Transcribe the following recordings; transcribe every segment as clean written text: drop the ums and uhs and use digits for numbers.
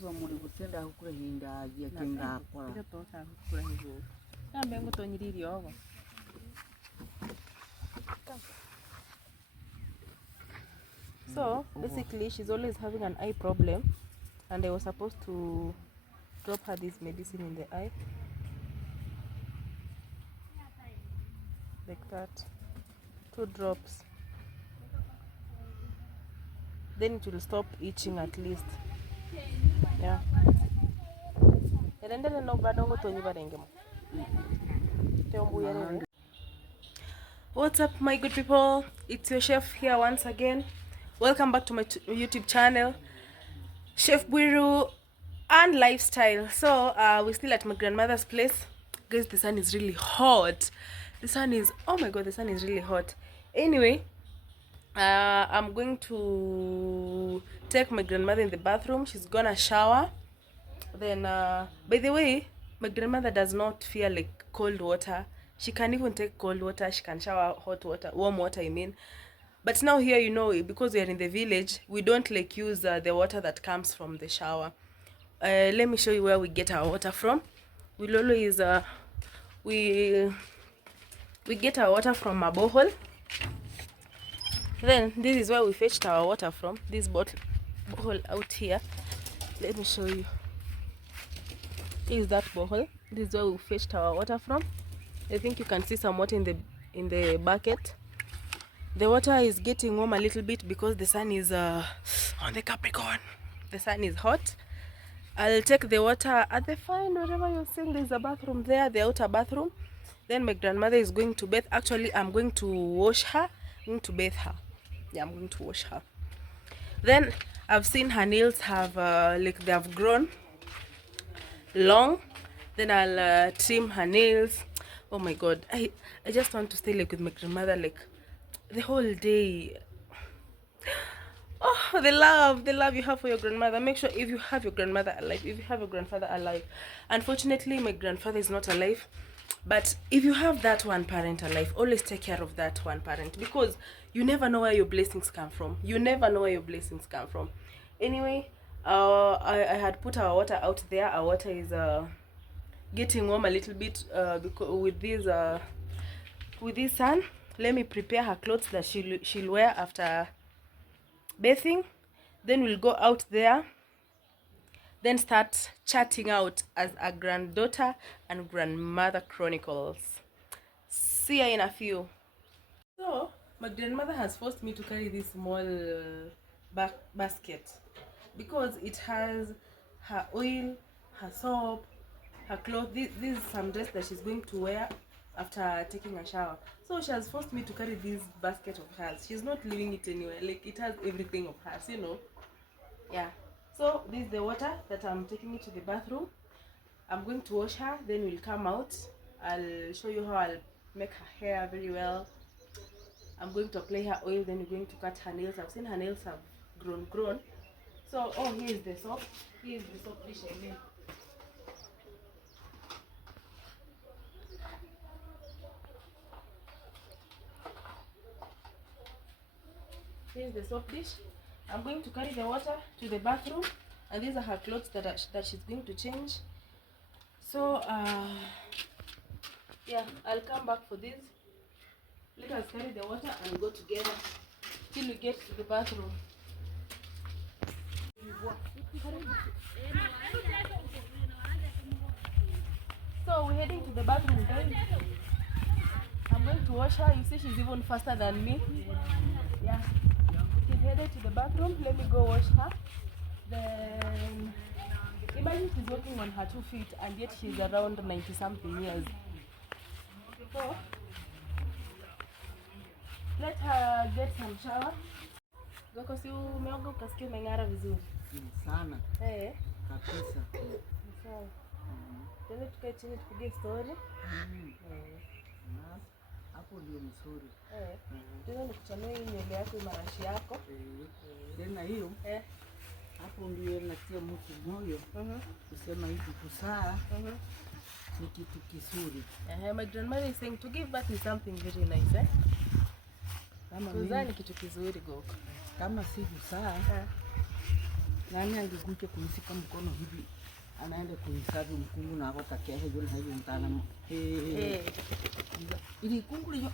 Izo muri gutenda kukurehinda agiye kengakora. Ika tota kukurehigo. Nambe ngo tonyiriri ogo. So basically she's always having an eye problem, and I was supposed to drop her this medicine in the eye like that, 2 drops, then it will stop itching at least. Yeah. What's up, my good people? It's your chef here once again. Welcome back to my YouTube channel, Chef Bwiru and Lifestyle. So we're still at my grandmother's place. Guys, the sun is really hot. The sun is, oh my god, the sun is really hot. Anyway, I'm going to take my grandmother in the bathroom. She's gonna shower. Then by the way, my grandmother does not fear like cold water. She can even take cold water. She can shower hot water, warm water I mean. But now here, you know, because we are in the village, we don't like use the water that comes from the shower. Let me show you where we get our water from. We'll always we get our water from a borehole. Then this is where we fetched our water from. This borehole out here. Let me show you. This is that borehole. This is where we fetched our water from. I think you can see some water in the bucket. The water is getting warm a little bit because the sun is on the Capricorn. The sun is hot. I'll take the water at the fine, wherever you're seeing there's a bathroom there, the outer bathroom. Then my grandmother is going to bathe. Actually, I'm going to wash her. I'm going to bathe her. Yeah, I'm going to wash her. Then I've seen her nails have like they have grown long. Then I'll trim her nails. Oh my god, I just want to stay like with my grandmother like the whole day. Oh, the love you have for your grandmother. Make sure if you have your grandmother alive, if you have your grandfather alive. Unfortunately, my grandfather is not alive. But if you have that one parent alive, always take care of that one parent, because you never know where your blessings come from. You never know where your blessings come from. Anyway, I had put our water out there. Our water is getting warm a little bit because with this sun. Let me prepare her clothes that she'll wear after bathing. Then we'll go out there, then start chatting out as a granddaughter and grandmother chronicles. See ya in a few. So my grandmother has forced me to carry this small basket because it has her oil, her soap, her clothes. This is some dress that she's going to wear after taking a shower. So she has forced me to carry this basket of hers. She's not leaving it anywhere. Like, it has everything of hers, you know. Yeah. So this is the water that I'm taking it to the bathroom. I'm going to wash her, then we'll come out. I'll show you how I'll make her hair very well. I'm going to apply her oil, then we're going to cut her nails. I've seen her nails have grown. So, oh, here is the soap. Here is the soap dish I made. Here's the soap dish. I'm going to carry the water to the bathroom, and these are her clothes that she's going to change. So yeah, I'll come back for this. Let us carry the water and go together till we get to the bathroom. So we're heading to the bathroom, guys. I'm going to wash her. You see, she's even faster than me. Yeah. She's headed to the bathroom. Let me go wash her. Then imagine she's walking on her 2 feet and yet she's around 90 something years. So let her get some shower. Goko, si umeoga ukasikia umeng'ara vizuri Sana. Kabisa. Sawa. Tena tukae chini tupige story. Hapo ndio mzuri. Tena nikuchanue hii nywele yako, marashi yako. Tena hiyo. Hapo ndio natia mtu moyo. Kusema hivi kusaa. Ni kitu kizuri. My grandmother is saying to give birth is something very nice, Kama kuzaa ni kitu kizuri Goko. Kama si kusaa. Nani angekuja kunishika mkono hivi anaenda kuhesabu mkungu na hapo takia hiyo na hiyo mtana. Ili kungu hiyo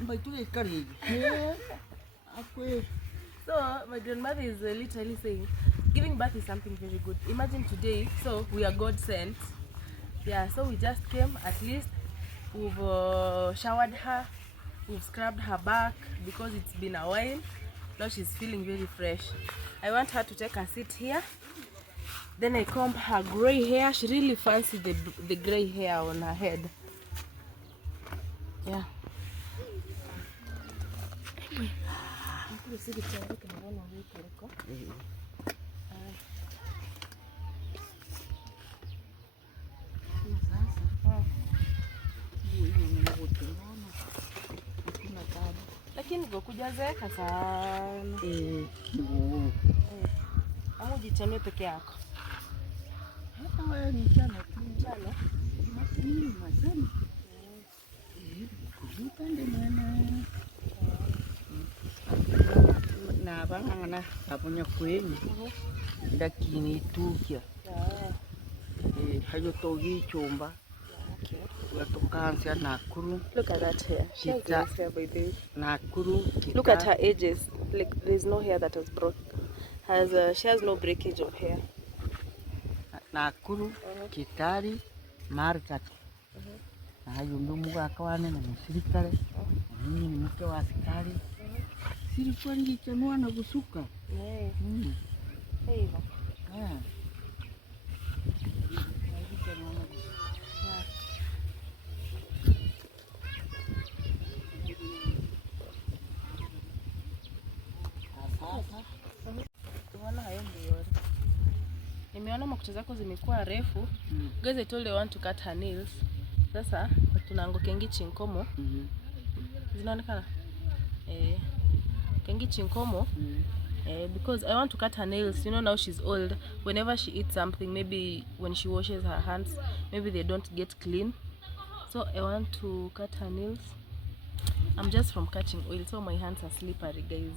mbaitule kari. Akwe. So my grandmother is literally saying giving birth is something very good. Imagine today, so we are God sent. Yeah, so we just came, at least we've showered her, we've scrubbed her back because it's been a while. Now she's feeling very fresh. I want her to take a seat here. Then I comb her gray hair. She really fancied the gray hair on her head. Yeah. Lakini kujazeeka sana. Amu jichanue peke yako. Hata wewe ni mchana tu. Mchana. Makini mazeni. Kujipande mwana. Na bangana aponya kwenye. Lakini tukia. Hayo togi chomba. Nakuru. Look at that hair. She has nice hair, by the way. Nakuru. Look at her edges. Like there's no hair that has broken. She has no breakage of hair. Nakuru, Kitari, Margat. Na hayo ndo mugaka wane na musirikare. Mimi ni mke wa askari. Sirikuwa ngichanua na gusuka. Hivyo. Nimeona makucha zako zimekuwa refu. Guys, I told you I want to cut her nails. Sasa tunaango kengi chinkomo. Zinaonekana? Kengi chinkomo. Because I want to cut her nails. You know, now she's old. Whenever she eats something, maybe when she washes her hands, maybe they don't get clean. So I want to cut her nails. I'm just from catching oil, so my hands are slippery, guys.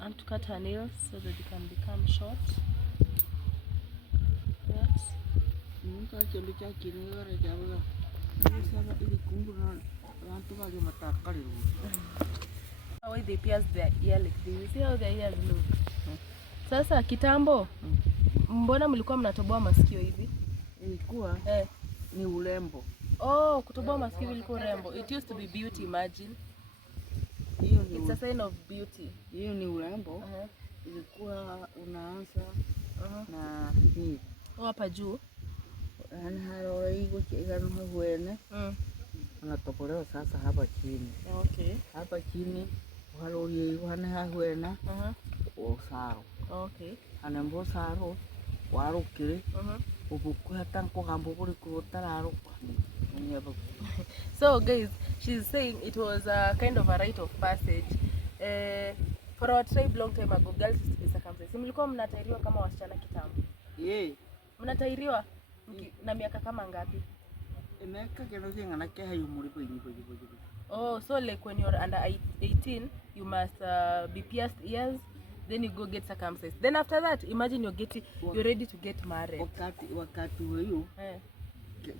I want to cut her nails so that they can become short. Yes. How they pierce their ear like this. You see how their ears look. Sasa kitambo, mbona mlikuwa mnatoboa masikio hivi? Ilikuwa ni urembo. Oh, kutoboa masikio ilikuwa urembo. It used to be beauty, imagine. It's a sign of beauty. Hiyo ni urembo. Ilikuwa unaanza na hii. Hapa juu. Yaani hayo hiyo kigano huene. Unatobolewa sasa hapa chini. Okay. Hapa chini halo hiyo hana huena. Osaro. Okay. Anembo saro warukire. Ubukwa tanko gambo buri kutararo. So guys, she's saying it was a kind of a rite of passage. For our tribe long time ago, girls used to be circumcised. Mlikuwa mnatairiwa kama wasichana kitambo? Mnatairiwa na miaka kama ngapi? Miaka kidogo ngana kia hayo muri boyi. Oh, so like when you're under 18, you must be pierced ears, then you go get circumcised. Then after that, imagine you're ready to get married. Wakati huyo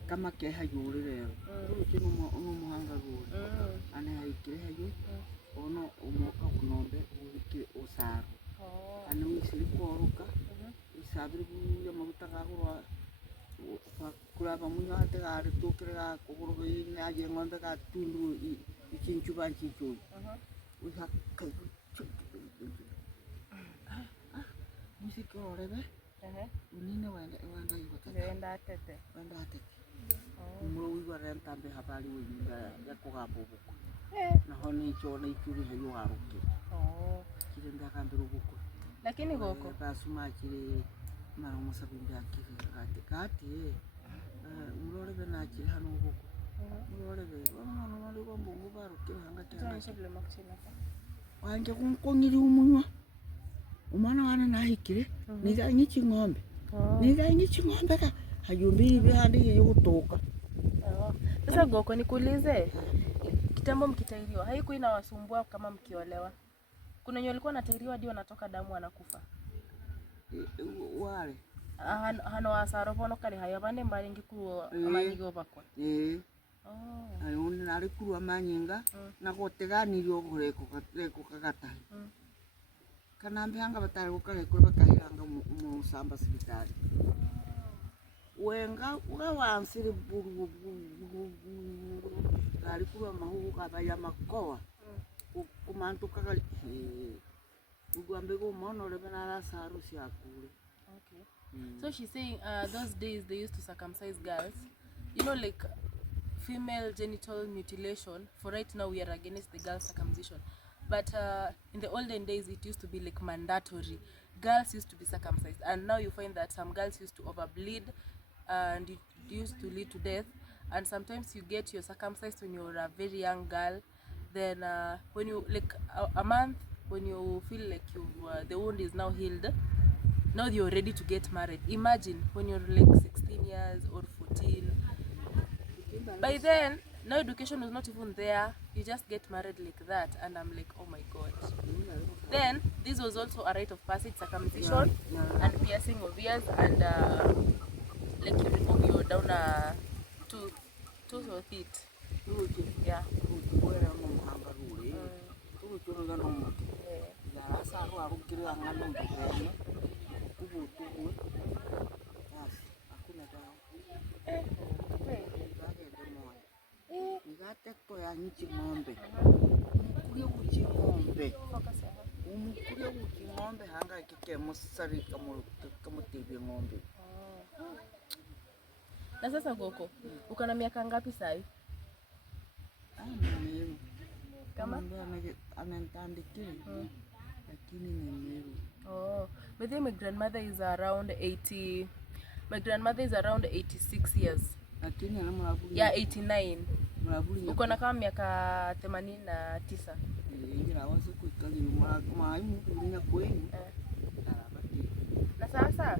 kama kia hayo leo. Kino muhanga go. Ana haikire hayo. Ono umoka kunombe ubike osaro. Ana wisiri koruka. Isabiri buya maguta gagurwa kuraba munya hategare tokera kuguru ine aje ngombe ka tundu ikinchuba nchicho. Uha kai. Musiki orebe. Unine wanda yikota. Wenda tete. Muro wiwa rentambe habari winda ya kugamba ubuko. Na honi chona ikuri hayo haruki. Kire ndakambira ubuko. Lakini goko basuma kire mara musabinda kire kati murorebe nakire hano ubuko. Murorebe bamwana bali bambungu baruki hangati wange kunkonyiri umunywa umwana wana nahikire nizanye chingombe nizanye chingombe ka hayumbiri bihandi yo kutoka. Sasa goko nikuulize, kitambo mkitairiwa haikuwa inawasumbua kama mkiolewa? Kuna wenye walikuwa wanatairiwa hadi wanatoka damu wanakufa. wale hano asaro bono kare hayo bane mbali ngikuo amanyigo bakwa undi nari kurua manyinga na goteganirio gureko kagata kana mbihanga batari gukagekwe bakahiranga mu samba sibitari wenga ura wansiri buru nari kurua mahugu kabaya makoa kumantu kagali ugwambe go mono lebena la saru siakule. Okay. So she's saying those days they used to circumcise girls, you know, like female genital mutilation. For right now we are against the girl circumcision, but in the olden days it used to be like mandatory. Girls used to be circumcised, and now you find that some girls used to overbleed and it used to lead to death. And sometimes you get your circumcised when you're a very young girl, then when you like a month, when you feel like the wound is now healed, now you're ready to get married. Imagine when you're like 16 years or 14. By then, no education was not even there. You just get married like that, and I'm like, oh my god. Then this was also a rite of passage, circumcision and piercing of ears, and like you remove your down tooth or teeth. Yeah. Tekto ya nchi ng'ombe umukuye uchi ng'ombe hanga kike musari kamutibi ng'ombe. Na sasa Goko, uko na miaka ngapi sasa? Kama anantandikiri lakini nimeru. But then my grandmother is around 80. My grandmother is around 86 years. Lakini ana mravuli. Yeah, 89. Mravuli. Uko na kama miaka 89. Ngira wazo kuikali maimu kulinya kwenu. Na sasa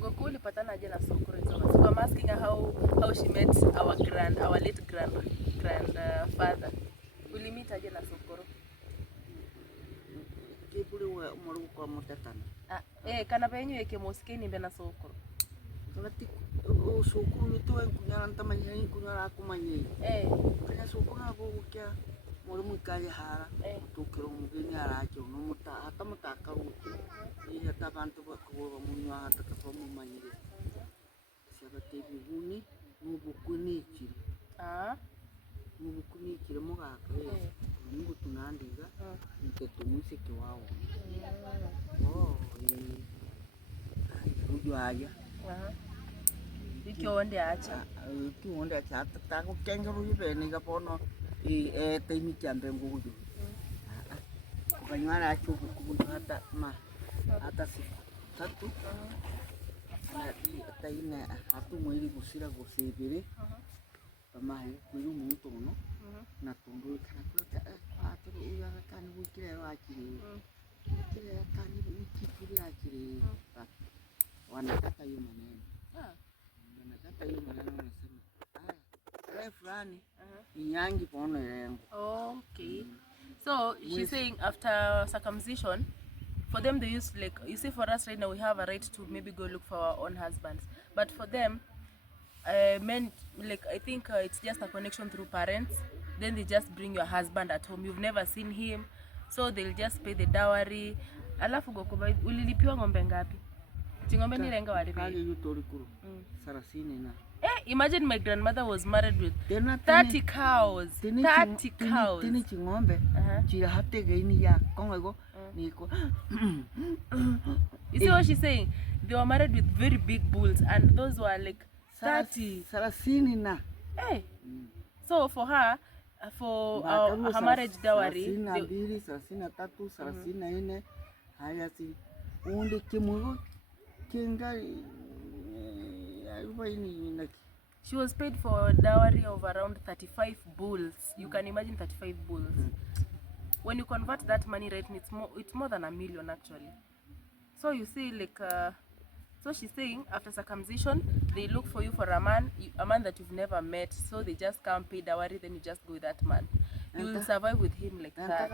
Goku ulipatana aje na Sokoro hizo basi? So I'm asking her how she met our late grandfather. Ulimita aje na Sokoro? Kipuli wa mwaru kwa mutatana. Kana penyu yake mosikeni mbe na Sokoro. Ngati Sokoro nitwe kunyara ntamanya kunyara akumanye. Kanya Sokoro abukya muri mukaje hara tukero mugeni aracho no muta hata mutaka ruti iya tabantu bakubwa munywa hata kafamu manyire sabate bibuni mubukunikire mubukunikire mugaka ningo tunandiga nteto museke wawo ujo aya ikionde acha tako kengeru yibene gapono taimi chambe nguju kanywana acho kubudu hata siku tatu na ina hatu mwili gusira gusibire pamahe kuyu muntu no na tundu kana kuta aturu uya kana wikire wakire kire kana wikire akire wanakata hiyo maneno wanakata hiyo maneno wanasema fulani inyangi pono yangu. Okay. So she's saying after circumcision, for them they used like, you see, for us right now we have a right to maybe go look for our own husbands, but for them men, like I think it's just a connection through parents. Then they just bring your husband at home, you've never seen him, so they'll just pay the dowry. Alafu Goko, ulilipiwa ng'ombe ngapi? Ng'ombe ni renga walipi? Kali yutori kuru 30 na. Imagine my grandmother was married with 30 cows. 30 cows. Tini chingombe. Chia hate gaini ya kongo niko. You see what she's saying? They were married with very big bulls, and those were like 30. 30 na. Hey. So for her, for her marriage dowry, 32, 33, 34 haya si unde kimugo kinga. She was paid for a dowry of around 35 bulls. You can imagine 35 bulls. When you convert that money right, it's more than $1 million actually. So you see, like so she's saying after circumcision they look for you for a man that you've never met, so they just come pay dowry, then you just go with that man. You will survive with him like that.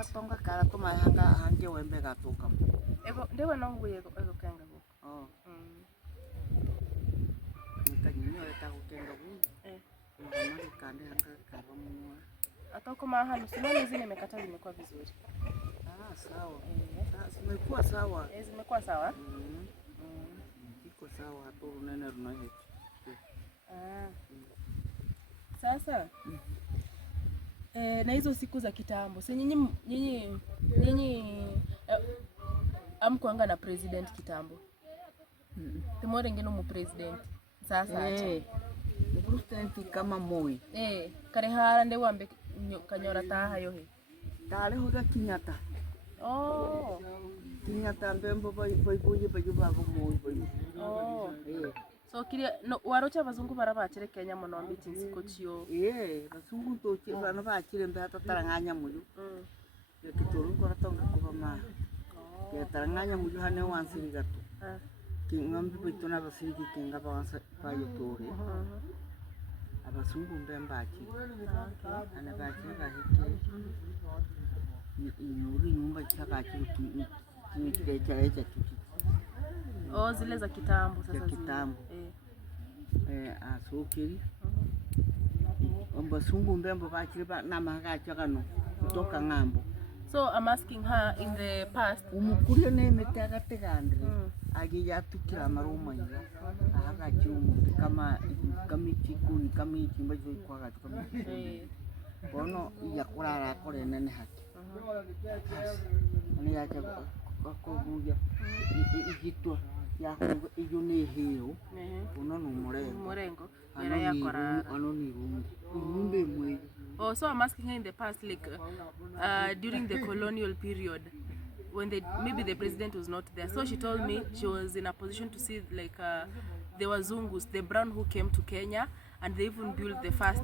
Oh. leta kukenga huyu. Mama kande hanga karamu. Hata kama hali usione hizi nimekata zimekuwa vizuri. Sawa. Zimekuwa sawa. Zimekuwa sawa? Iko sawa hapo unene runaje. Sasa na hizo siku za kitambo. Si nyinyi amkuanga na president kitambo. Tumore ngeno mu president. Sasa acha. President kama Moi. Kare hara nde wambe kanyora taha yo he. Tale hoga Kenyatta. Kenyatta mbembo boy baba Moi boy. So kiri no warocha bazungu barabachire Kenya muno mbiti nsiko chiyo. Bazungu tochi bana bachire mbe hata taranganya muyu. Kitoro ko ratonga kuba ma. Ke taranganya muyu hane wansiri gato. Kingambi bitona basiri kinga bawansa payo tore. Abazungu mbembachi. Ana bachire bahike. Yuri nyumba chakachi kirecha chuki. Zile za kitambo sasa zile. Kitambo. Asokeri. Abazungu mbembo bachire na mahagacha kano kutoka ngambo. So I'm asking her in the past. Umukuria ne metaga tegandre. Agi yatukira maroma ya. Ahagachi kama chikuni kama chimbajo kwaga tukama. Bono yakurara kore nene haki. Ni acha ko buja. Igitwa ya iyo ne hero. Uno no murengo. Era yakora. Ano ni rumbe mwe. So I'm asking her in the past, like during the colonial period, when maybe the president was not there. So she told me she was in a position to see like the Wazungus, the brown who came to Kenya, and they even built the first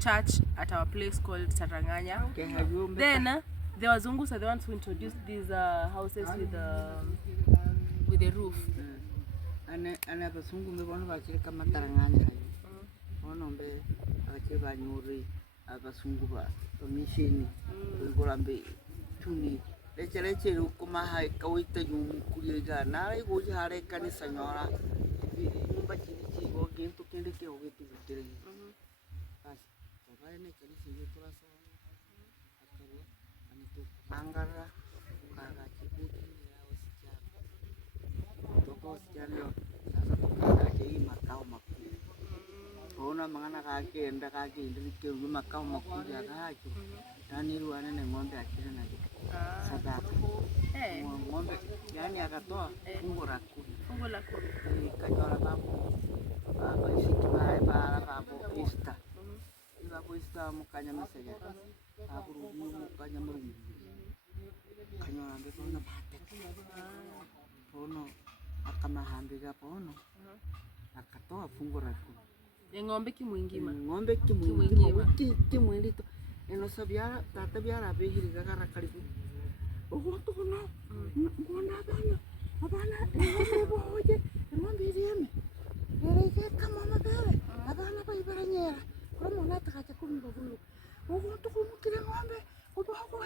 church at our place called Taranganya. Then the Wazungus are the ones who introduced these houses with the roof. Ana Bazungu me bono bachire kama Taranganya. Bono mbe bachire banyuri Abazungu ba misheni ngorambe tuni leche ukuma hai kawita yumukurira nara igoje hare kanisa nyora nyumba chini go gento kende ke ogetu bitere basi tobare ne kanisa yetura so akaro anito angara kaga chibuti ya wasichana toko wasichana sasa tukaga hii makao makuu. Ona mangana kake enda kake ndike makao makuu ya kake nani ruana ne ng'ombe akira na sadaka. Ng'ombe yani akatoa fungo la kumi. Kanyora babu isiki bara babu Easter. Babu Easter mukanya meseja. Babu rumu mukanya murumu. Kanyora mbe tona bate. Pono akamahambika pono. Akatoa fungo la kumi. Ng'ombe kimwingima. Ng'ombe kimwingima. Kimwindito. Eno sabiara tata biara behiri gagara karibu. Ugonto kono. Ngona abana bohoje. Ng'ombe yeme. Yereke kama mabere. Abana bayibaranyera. Kono natakacha kumba bulu. Ugonto kumukira ng'ombe.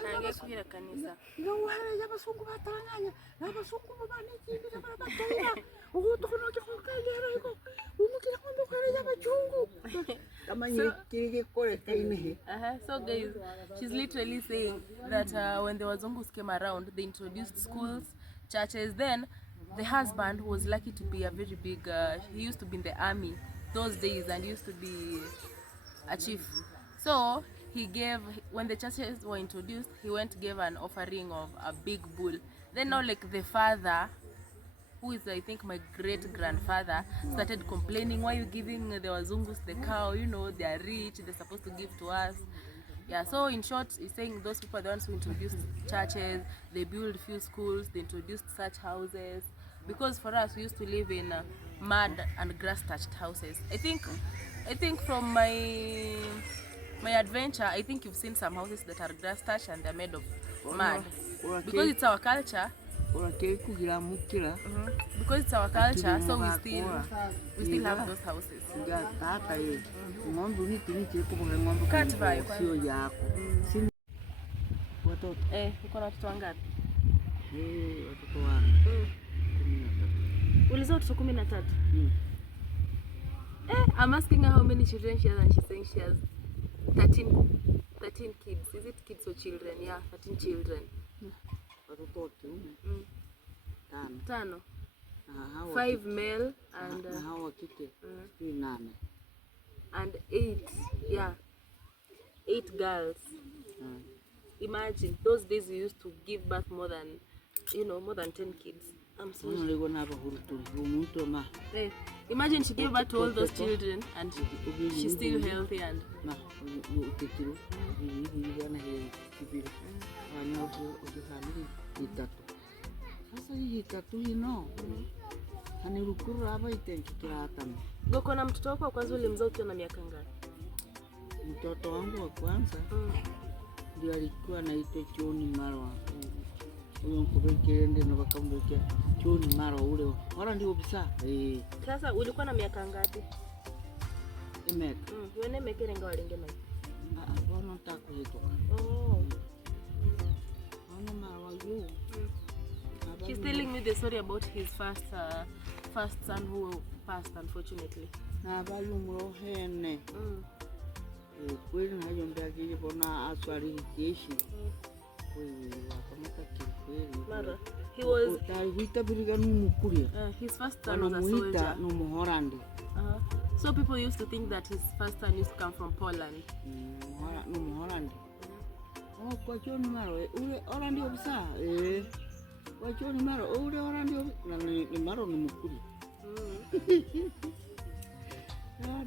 Nange kugira kanisa. Ngawara y'abazungu bataranganya. Abazungu babane kindi babatanga. Ugonto kono kikongera iko. Umukira ng'ombe kwere y'abajungu. So guys, she's literally saying that when the Wazungus came around, they introduced schools, churches. Then the husband was lucky to be a very big, he used to be in the army those days and used to be a chief. So he gave, when the churches were introduced, he went gave an offering of a big bull. Then now like the father, who is I think my great-grandfather, started complaining, why are you giving the Wazungus the cow? You know, they are rich, they're supposed to give to us. Yeah, so in short, he's saying those people are the ones who introduced churches, they built few schools, they introduced such houses. Because for us, we used to live in mud and grass-touched houses. I think from my adventure, I think you've seen some houses that are grass-touched and they're made of mud. Because it's our culture. Because it's our culture, so we still have those houses. Cut by uko na watoto wangapi? Watoto wangu. Ulizaa watoto 13? I'm asking her how many children she has and she's saying she has 13 kids. Is it kids or children? Yeah, 13 children. Watoto wa kiume 5. 5 male and na hao wa kike 8. And 8. Yeah. 8 girls. Imagine those days we used to give birth more than 10 kids. I'm so imagine she gave birth to all those children and she's still healthy and Goko na mtoto wako wa kwanza ulimzaa ukiwa na miaka ngapi? Mtoto wangu wa kwanza ndio alikuwa anaitwa John Marwa. Huyo mkubekende na wakamwekea John Marwa ule. Wala ndio bisa. Sasa ulikuwa na miaka ngapi? Emeka. Yone mekere nga walenge mai. Bwana takuitoka. Ana Marwa yo. She's telling me the story about his first son who passed unfortunately. Na balu mrohene. Kweli na hiyo ndio akijipona aswali jeshi. Mara, he was his first son was a soldier. So people used to think that his first son used to come from Poland. Kwa John Maro, ora ndio bisa. Kwa John Maro, ora ndio ni Maro ni mkuri.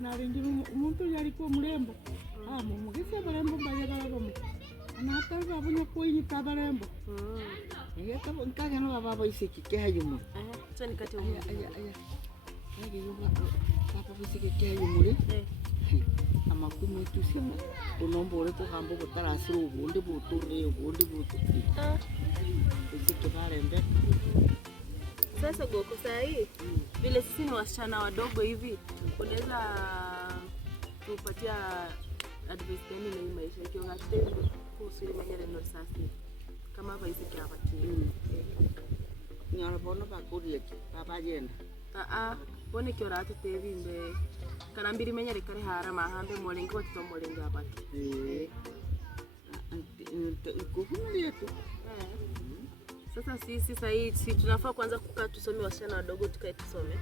Na ndio mtu alikuwa mrembo. Mugisa barembo bayagala bomu. Na ataza abonye ko yita barembo. Yeta nkaga no baba isiki kehayumu. Tani kati aya. Yagi yuba baba isiki kehayumu. Amakumu tusema. Unombo ole ko hambo butarasiro ubundi buture. Isiki barembe. Sasa Goko sahi vile sisi ni wasichana wadogo hivi unaweza kupatia advice gani na maisha yako ngate kusiri manyere no sasa kama hapa isiki hapa chini nyara bono bakuri baba yenda bone kyora atetevi mbe kana mbiri menyere kare hara mahambe molengo to molengo hapa kuhumu yetu. Sasa sisi sasa hivi tunafaa kwanza kukaa tusome wasichana wadogo tukae tusome.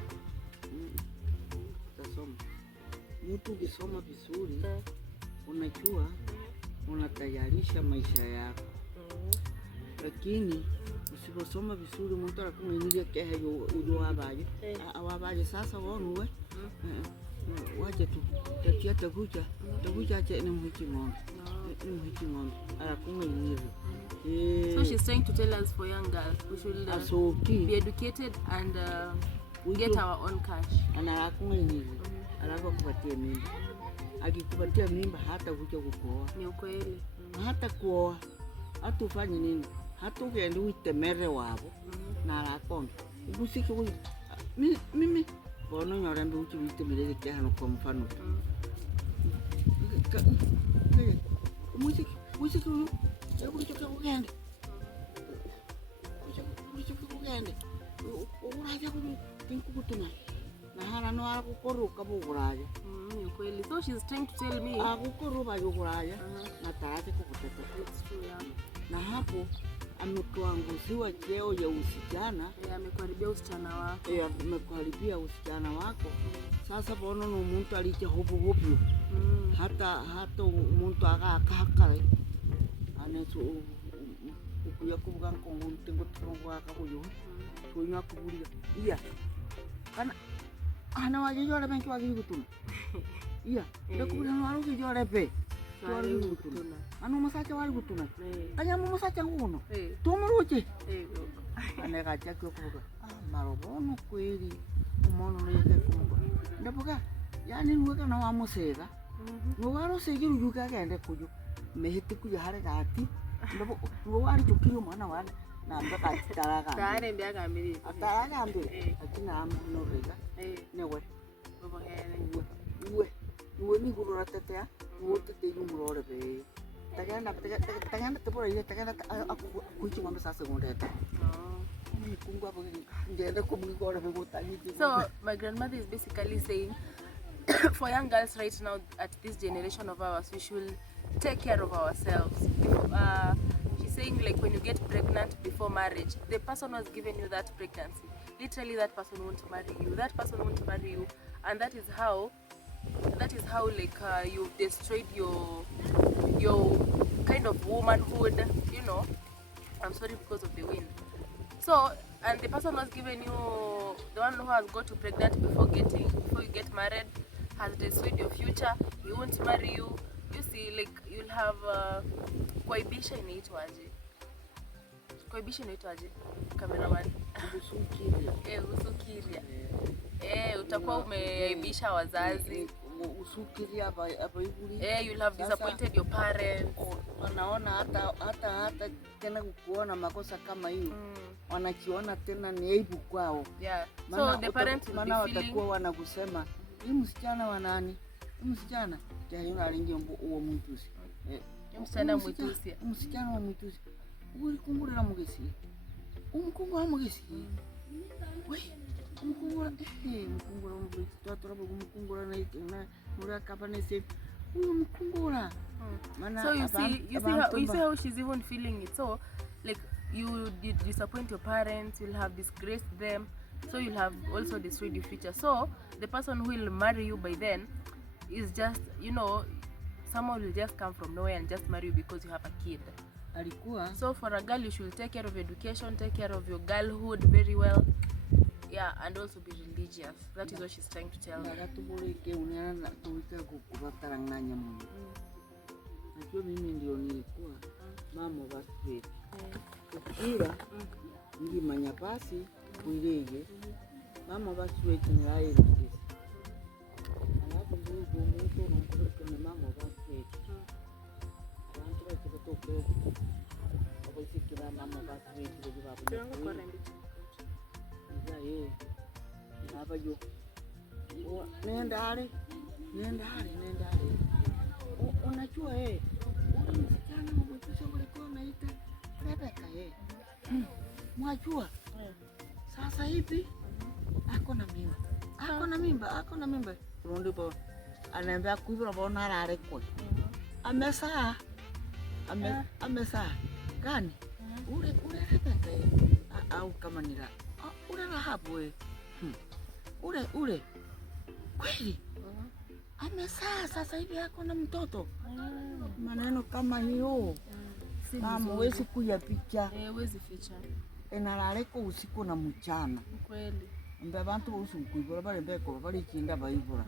Tasoma. Mtu ukisoma vizuri unajua unatayarisha maisha yako. Lakini usiposoma vizuri mtu anakuingilia kehe ujo abaje sasa wonwe. Waje tu takuja acha ni mhiki ng'ombe. So she's trying to tell us for young girls we should be educated and get our own cash. Kupatia mimba. Akikupatia mimba hata kuja kukuoa. Ni ukweli. Hata kuoa. Hata ufanye nini? Hata uende uitemere wabo. Na alakona. Ubusike huyu. Mimi bono nyorembe uchi uitemere kehano kwa mfano. Musiki huyu. Ulichoka kugenda. Uraja kukutuna. Na hana no ara kukoruka buguraja. Ni kweli. So she's trying to tell me kukoruka buguraja na taraje kukuteta. It's true, yeah. Na hapo amekuanguziwa cheo ya usichana. Amekaribia usichana wako. Amekaribia usichana wako. Sasa bono no muntu alicha hobu. Hata muntu akakakare. Anesu ukuya kubuga kongo ntengo trongo akakuyo. Kunywa kubulia. Iya. Ana wajijora benki wagigutuna. Iya. Ndakubula no aruki jore pe. Wagigutuna. Anu masacha wagigutuna. Kanya mu masacha nguno. Tumuruche. Aneka chakyo kubuga. Marobono kweli. Umono neke kubuga. Ndabuga. Yani nuweka na wamusega. Nuwaro segiru yuka kende kuju. Mehiti kuja hare gati. Ndabo wari chukiro mwana wana. Na mbaka taraka. Tare ndiaga mbili. Taraka mbili. Akina amu rega. Newe. Baba Uwe ni gurura tetea. Uwe tete yumurore be. Tagana tepora ile tagana kuichi ngombe sasa ngondeta. Ni kungwa bo ngende kumugora be gotani. So my grandmother is basically saying for young girls right now at this generation of ours, we should take care of ourselves. She's saying like when you get pregnant before marriage, the person who has given you that pregnancy, literally that person won't marry you. That person won't marry you, and that is how like you've destroyed your kind of womanhood, you know. I'm sorry, because of the wind. So, and the person who has given you, the one who has got you pregnant before you get married, has destroyed your future. He won't marry you. You see, like you'll have kuaibisha inaitwaje? Kuaibisha inaitwaje? Cameraman. Usukiria. Utakuwa umeaibisha wazazi. Usukiria hapa hivi. You'll have disappointed your parents. Wanaona hata tena kuona makosa kama hiyo. Wanakiona tena ni aibu kwao. Yeah. So the parents will be feeling, watakuwa wanakusema, "Hii msichana wa nani? Hii msichana tayari alingia uo mwitusi." Msichana mwitusi. Msichana wa mwitusi. Uri kungurira mugesi. Umukungura mugesi. We, umukungura mugesi. Twatora umukungura na muri akapa nese. Umukungura. So you see how she's even feeling it. So like you disappoint your parents, you'll have disgraced them, so you'll have also destroyed your future. So the person who will marry you by then is just, you know, someone will just come from nowhere and just marry you because you have a kid. Alikuwa. So for a girl, you should take care of your education, take care of your girlhood very well. Yeah, and also be religious. That is what she's trying to tell me. Najua mimi ndio nilikuwa mama basi. Ukira ndi manyapasi kuilege. Mama basi wetu ni yeye ndiye. Alafu ndio mtu unamkuta ni mama basi wetu. Alafu tukatoka. Hapo kila mama basi wetu ndio baba. Tuango kwa rembi. Ndio hapa juu. Nenda hali. Unajua ule msichana mmoja ulikuwa unaita Rebecca mwajua sasa hivi ako na mimba ndipo anaambia kuiva bona rare kwa amesaa gani ule Rebecca au kama nila ule Rahabu ule kweli amesaa sasa hivi ako na mtoto. Maneno kama hiyo huwezi kuyapicha. Huwezi ficha. Enarareko usiku na mchana. Kweli. Mbe abantu usiku ibora bale mbeko bali kinda bayibora.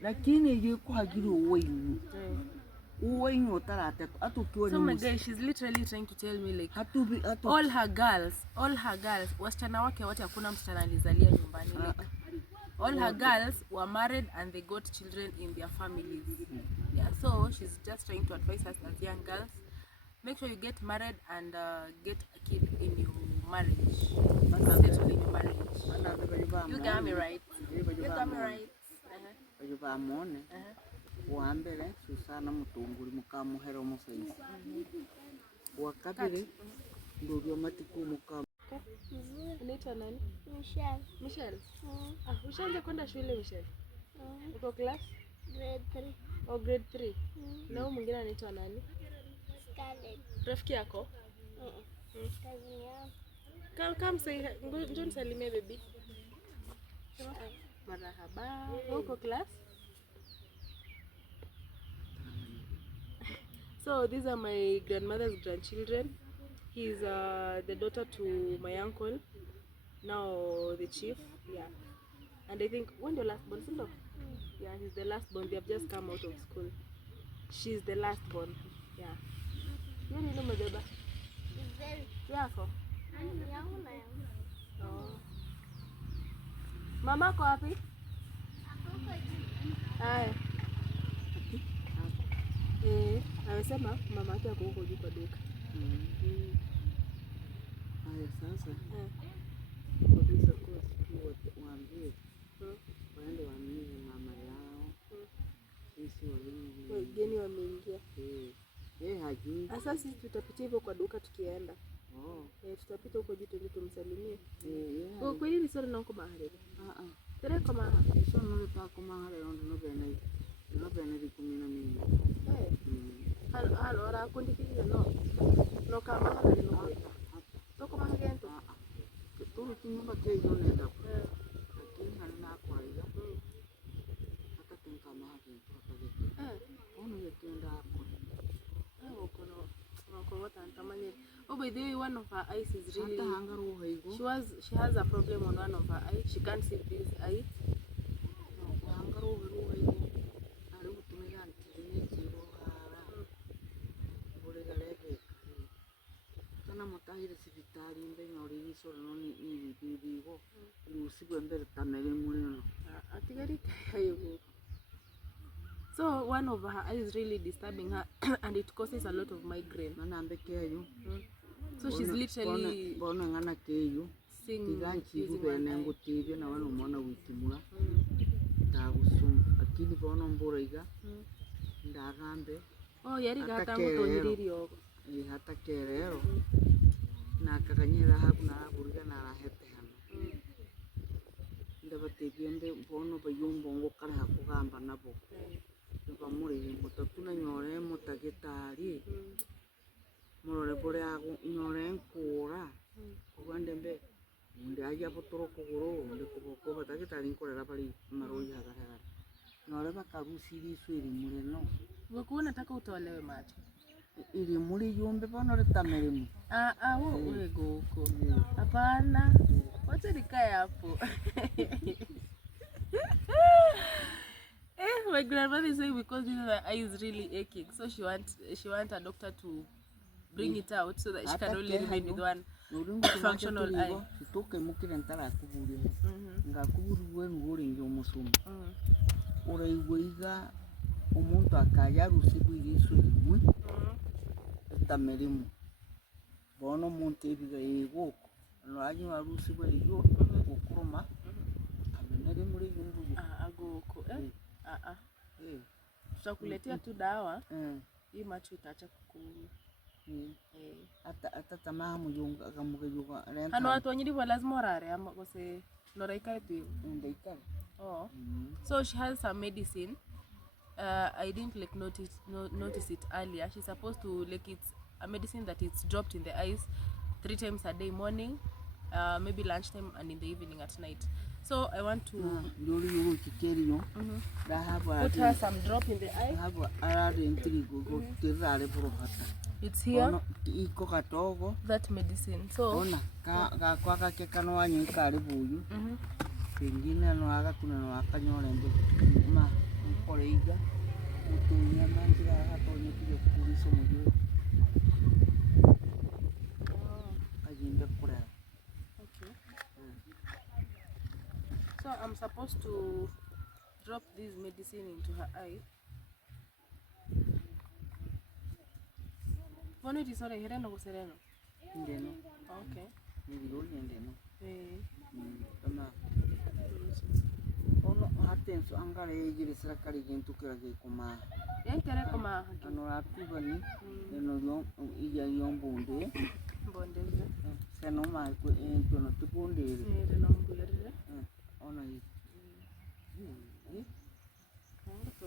Lakini yiko hagiri uwenyu. Uwenyu utarate atukiwa ni. So my guy, she's literally trying to tell me like all her girls wasichana wake wote hakuna msichana alizalia nyumbani like. All her girls were married and they got children in their families. Yeah, so she's just trying to advise us as young girls, make sure you get married and get a kid in your marriage. Settle in your marriage. You got me right. Amone. Uambele Susana Mutunguri mukamuhero musaisi. Wakabiri ndio matiku mukamu. Unaitwa nani? Michelle. Ushaanza kwenda shule Michelle? Uko class? Grade 3. Oh, grade 3. Na huyu mwingine anaitwa nani? Scarlett. Rafiki yako? Cousin yangu. Come say njoo nisalimie baby. Marhaba. Uko class? So these are my grandmother's grandchildren. He's the daughter to my uncle, now the chief, yeah. And I think, when the last born, Sindo? Yeah, he's the last born. They have just come out of school. She's the last born, yeah. You know my baby? Yeah, for. Oh. Mama ko wapi? Haya. Amesema mama yake ako huko juu kwa duka. Haya sasa. Kabisa kwa siku waambie. Waende waambie mama yao. Sisi wageni wameingia. Hajui. Sasa sisi tutapitia hivyo kwa duka tukienda. Tutapita huko juu tuende tumsalimie. Kwa kweli ni sio na huko mahali. Tere koma. So no ta koma hale on no bene di kumina mimi. Halo ora kundi kile no. No kama hale no. To koma hagento. Turu kinyumba ke yone da. Lakini halina kwa ila. Hata tenka maji kwa ono yekenda hapo. Oh, by the way, one of her eyes is really. She has a problem on one of her eyes. She can't see this eye. So one of her eyes is really disturbing her and it causes a lot of migraine. So she's literally seeing using one eye. Oh, yari gata mutonyiriri ogo. Hata kerero. Na kakanyera hapo na burga na rahete hano. Ndabatebyende bono bayumbo ngo kara hakugamba nabo. Bamuri mutatu na nyore mutagitari. Murore bore ago nyore nkura. Kubande mbe ndaja botoro kugoro ndikuko batagitari nkorera bari maroyi hagara. Nyore bakarusiri swiri muri no. Wewe unataka utolewe macho. Ili muri yumbe bono retameremu. Wewe goko. Hapana. Wacha nikae hapo. My grandmother is saying because her eye is really aching, so she want a doctor to bring it out so that she can only remain with one functional eye. Sitoke mukire ntara kuburi. Ngakuburi we nguri nyo musumu. Ora igwiga umuntu akaya rusibiri rimwe. Tamerimu. Bono muntu ebiga yego. No anyu arusibiri yo okuruma. Amenere muri yumbu. Agoko. Tutakuletea tu dawa. Hii macho itaacha kukuuma. Ata tamaa muyunga akamuga yuga. Hano watu wanyiri lazima orare ama gose noraika tu. Ndaika. Oh. So she has some medicine. I didn't like notice it earlier. She's supposed to like it's a medicine that it's dropped in the eyes 3 times a day, morning, maybe lunchtime and in the evening at night. So I want to put her some drop in the eye. It's here. That medicine. So pengine no aga kuna no akanyore ndo ma koreiga utunya mandira hatonye kile kuliso mujo ajinde kura. Okay. So I'm supposed to drop this medicine into her eye. Bono it is already hereno go sereno. Ndeno. Okay. Ni roli ndeno. Kama ono hatenso angare yigire serakari gentu kirage kuma yankere kuma ano atubani eno yo iya yombonde mbondeze seno ma ko ento no tubondere no mbuyerere ona yi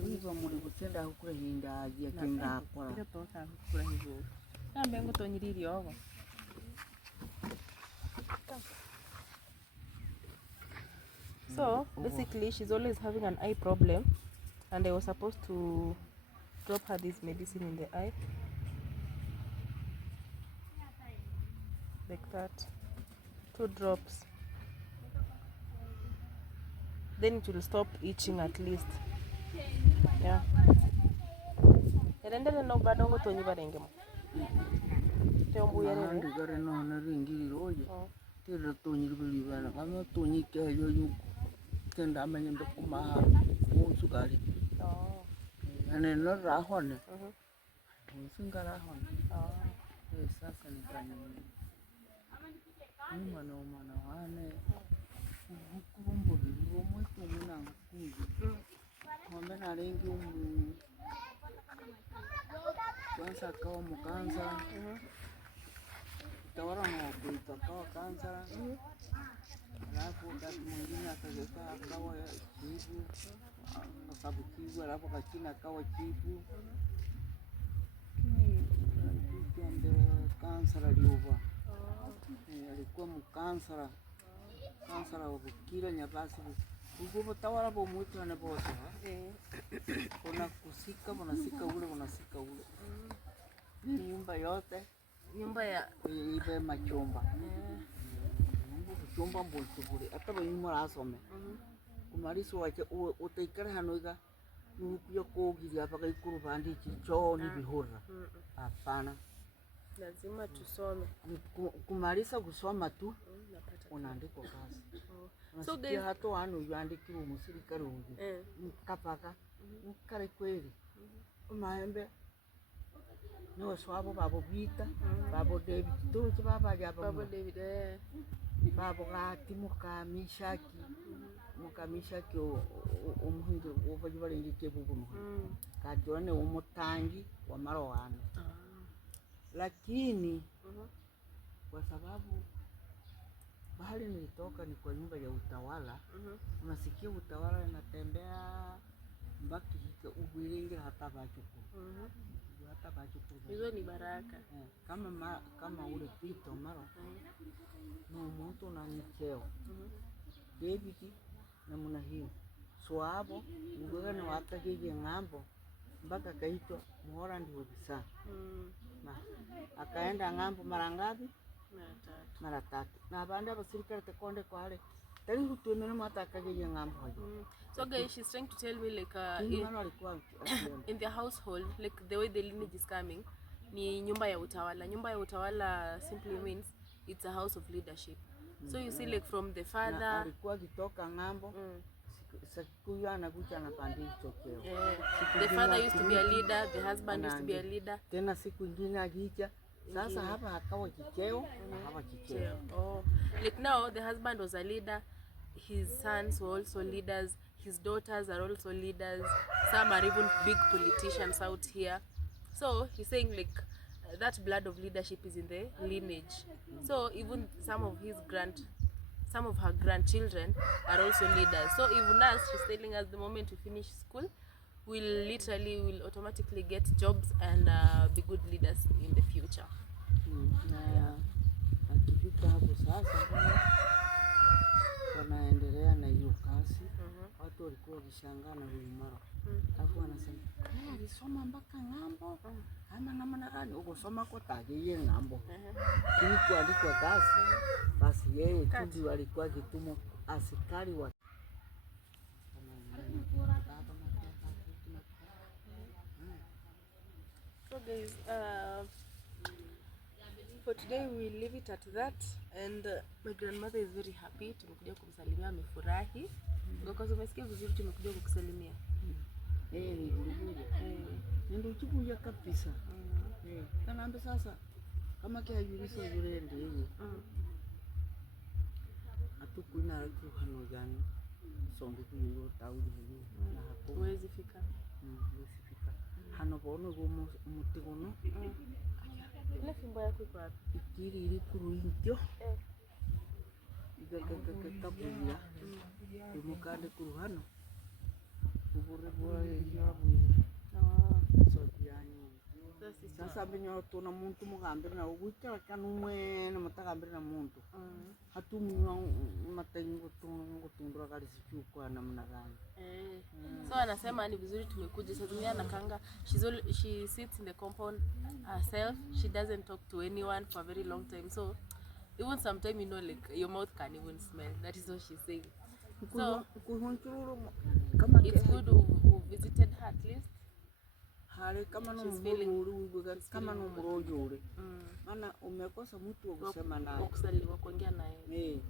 Iva muri gutenda gukura hinda agiye kinga akora ira toka gukura higo tambe ngutonyiriri ogo. So basically she's always having an eye problem and I was supposed to drop her this medicine in the eye like that, 2 drops, then it will stop itching at least. Yeah. Erendele no bado ngotonyi barenge mo. Tembu yere. Ndigare no na ringi roje. Tira tonyi bili bana kama tonyi ke yo kenda amenye ndokuma unsukari. Ane no rahone. Unsungara rahone. Sasa ni kanya. Mana wane. Kumbo bibo muito muna kuji. Ngombe na rengi kwanza kawa mukanza. Tawara no kuita kawa kanza. alafu wakati mwingine akageuka akawa chifu, kwa sababu chifu, alafu akachina akawa chifu. Kiombe kansala liuva, alikuwa mkansala wa Bukira Nyabasi. Ugo tawala bo mwitu na bote. Kuna kusika unasika ule. Nyumba yote, nyumba ya ibe machomba. Chomba mbolto bure. Hata banyuma asome. Kumaliso wache utaikara hanoiga nukuyo kogiria paka ikuru bandi chicho ni bihura. Hapana. Lazima tusome. Kumaliza kusoma tu unaandikwa kazi. So guys, hato hano yandikira umusirikare undi. Kapaka. Mukare kweli. Umaembe. No swabo babo bita, babo David. Turuki baba jaba. Babo David babo gati mukamishaki umuhingi uvaji barengi kebugu. Kajone umutangi wa marowana. Lakini kwa sababu bahali nilitoka ni kwa nyumba ya utawala, unasikia utawala inatembea mbaki hika ubiringi hata bachukuru. Hata bachukuru. Hizo ni baraka. Kama ule pito maro. Mtu na nicheo. David na muna hiyo. Swabo, mgwega na watakeje ngambo. Mbaka kaitwa muhora ndiyo bisa. Akaenda ngambo mara ngapi? Mara tatu. Na baada ya serikali tekonde kwa hale. Tani hutuemena mata akaje ngambo hapo. So guys, she's trying to tell me like in their household, like the way the lineage is coming, ni nyumba ya utawala. Nyumba ya utawala simply means it's a house of leadership. So you see like from the father alikuwa kitoka ngambo. Sikuya anakuja na pandisho cheo. The father used to be a leader, the husband used to be a leader. Tena siku nyingine akija sasa hapa akawa kicheo, hapa kicheo. Oh, like now the husband was a leader, his sons were also leaders, his daughters are also leaders, some are even big politicians out here. So he's saying like that blood of leadership is in the lineage. So even some of her grandchildren are also leaders. So even us, she's telling us the moment we finish school, we'll automatically get jobs and be good leaders in the future. Akifika hapo sasa wanaendelea na hiyo kazi. Watu walikuwa wakishangaa na huyu mara. Hapo anasema, alisoma mpaka ngambo. Ama namna gani? Ukosoma kwa taje ngambo. Kini kuandikwa kazi. Basi yeye tu alikuwa kitumo askari wa. So guys, for today we leave it at that, and my grandmother is very happy. Tumekuja kumsalimia, amefurahi. Because umesikia vizuri tumekuja kukusalimia. Ndio chukuja kabisa. Kanaambia sasa kama kia yulisa yule ndiye. Atukuina tu hano jani. Songo kuyo taudi hiyo. Huwezi fika. Huwezi fika. Hano bono gomo mutigono. Ile fimbo yako iko wapi? Ikiri ili kuruintyo. Kabuya. Imukande kuruhano. Bora hiyo bwire. So yani. Sasa binyo tuna muntu mugambira na ugwikara kanumwe na matagambira na muntu. Hatumu matengo tundura kali sichukwa namna gani. So anasema ni vizuri tumekuja sasa zingine anakanga she sits in the compound herself, she doesn't talk to anyone for a very long time, so even sometimes like your mouth can even smell. That is what she's saying. So it's good who visited her at least. Hale kama no mururu kama no murojore. Maana umekosa mtu wa kusema naye. Wa kuongea naye.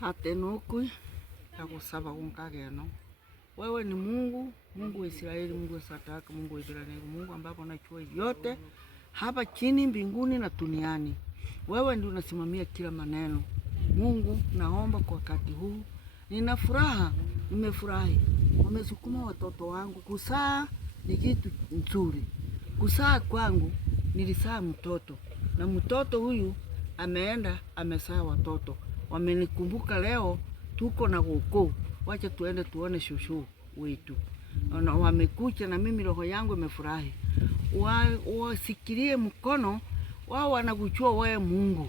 Hatenokui takusaba kunkageno. Wewe ni Mungu wa Israeli, Mungu wa Sataka, Mungu wa Ibrahimu, Mungu ambapo anachua yote hapa chini mbinguni na duniani. Wewe ndio unasimamia kila maneno. Mungu, naomba kwa wakati huu nina furaha, nimefurahi. Wamesukuma watoto wangu. Kusaa ni kitu nzuri. Kusaa kwangu nilizaa mtoto na mtoto huyu ameenda amezaa watoto. Wamenikumbuka leo tuko na goko. Wacha tuende tuone shushu wetu. Wamekuja na mimi roho yangu imefurahi. Wasikilie mkono wao, wanakuchua wewe Mungu.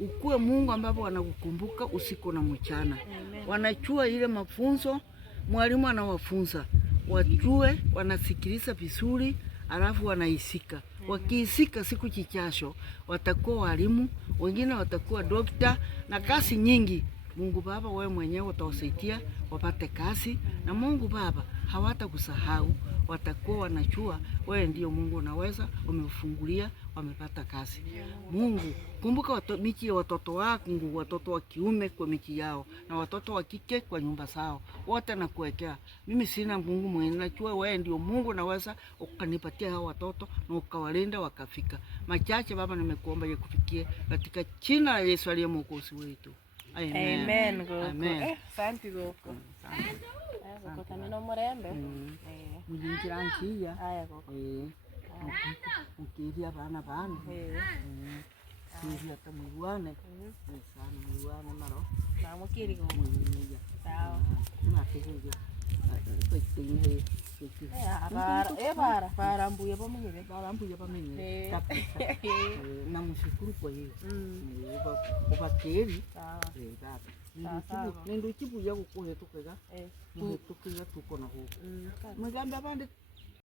Ukue Mungu ambapo wanakukumbuka usiku na mchana. Wanachua ile mafunzo mwalimu anawafunza. Wajue, wanasikiliza vizuri, alafu wanaisika. Wakiisika siku chichasho, watakuwa walimu, wengine watakuwa dokta na kazi nyingi. Mungu Baba, wewe mwenyewe utawasaidia wapate kazi, na Mungu Baba hawatakusahau. Watakuwa wanachua wewe ndio Mungu unaweza, umefungulia, wamepata kazi. Mungu, kumbuka miji ya watoto wako, watoto wa kiume kwa miji yao na watoto wa kike kwa nyumba zao. Wote nakuwekea. Mimi sina Mungu mwingine, najua wewe ndio Mungu unaweza ukanipatia hao watoto na ukawalinda wakafika. Machache Baba nimekuomba yakufikie katika jina la Yesu aliye Mwokozi wetu. Amen. Amen, Goko. Amen. Asante Goko. Goko tamino murembe. Mujinjira nchiya. Haya Goko. Ukiria bana bana. Sisi hata mwiwane. Sana mwiwane maro. Na mukiri Goko. Mwinya. Sawa. Nategereje. Kwetini. Para mbuye pamenyere. Para mbuye pamenyere. Namushukuru kwa hiyo. Ubakeri. Sawa. Ndio kibu ya kukuhetukega. Muhetukega tuko na huko. Mugamba abandi